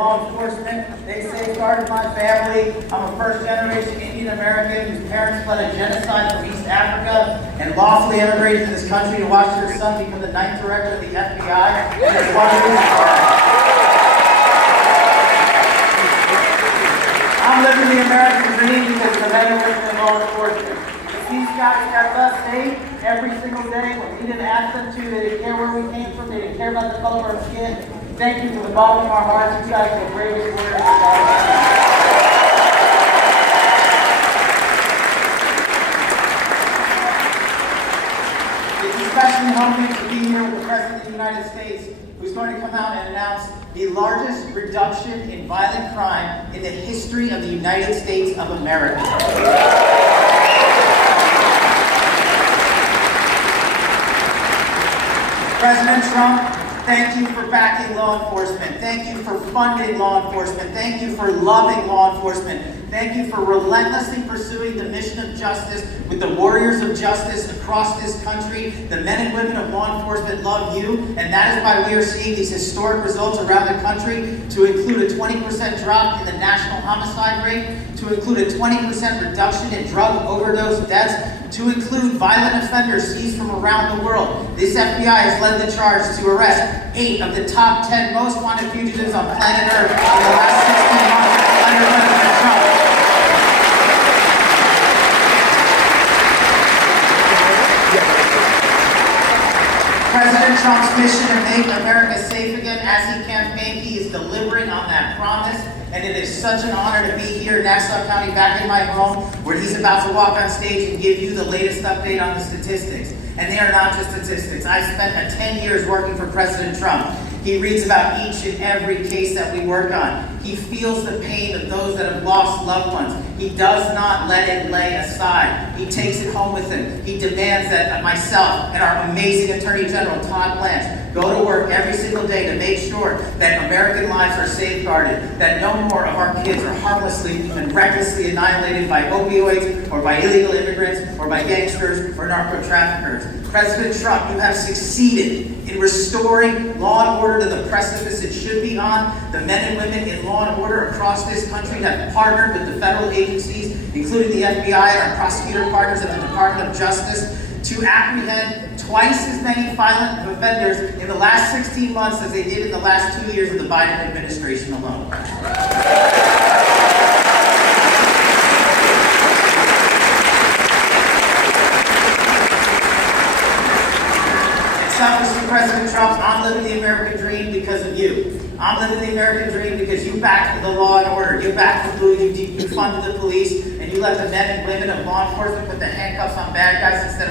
law enforcement. They safeguarded my family. I'm a first-generation Indian American whose parents fled a genocide from East Africa and lawfully immigrated to this country to watch their son become the 9th director of the FBI. And it's one reason I'm living the American dream because of the men and women in law enforcement. These guys kept us safe every single day when we didn't ask them to. They didn't care where we came from. They didn't care about the color of our skin. Thank you from the bottom of our hearts. You guys are the bravest warriors. It's especially humbling to be here with the President of the United States, who's going to come out and announce the largest reduction in violent crime in the history of the United States of America. President Trump, thank you for backing law enforcement. Thank you for funding law enforcement. Thank you for loving law enforcement. Thank you for relentlessly pursuing the mission of justice with the warriors of justice across this country. The men and women of law enforcement love you, and that is why we are seeing these historic results around the country, to include a 20% drop in the national homicide rate, to include a 20% reduction in drug overdose deaths, to include violent offenders seized from around the world. This FBI has led the charge to arrest 8 of the top 10 most wanted fugitives on planet Earth in the last 16 months under President Trump. President Trump's mission to make America safe again, as he campaigned, he is delivering on that promise. And it is such an honor to be here in Nassau County, back in my home, where he's about to walk on stage and give you the latest update on the statistics. And they are not just statistics. I spent 10 years working for President Trump. He reads about each and every case that we work on. He feels the pain of those that have lost loved ones. He does not let it lay aside. He takes it home with him. He demands that myself and our amazing Attorney General, Todd Blanche, go to work every single day to make sure that American lives are safeguarded, that no more of our kids are harmlessly and recklessly annihilated by opioids or by illegal immigrants or by gangsters or narco traffickers. President Trump, you have succeeded in restoring law and order to the precipice it should be on. The men and women in law and order across this country have partnered with the federal agencies, including the FBI and our prosecutor partners at the Department of Justice, to apprehend twice as many violent offenders in the last 16 months as they did in the last 2 years of the Biden administration alone. Selfishly, President Trump, I'm living the American dream because of you. I'm living the American dream because you backed the law and order, you backed the police, you funded the police, and you let the men and women of law enforcement put the handcuffs on bad guys instead of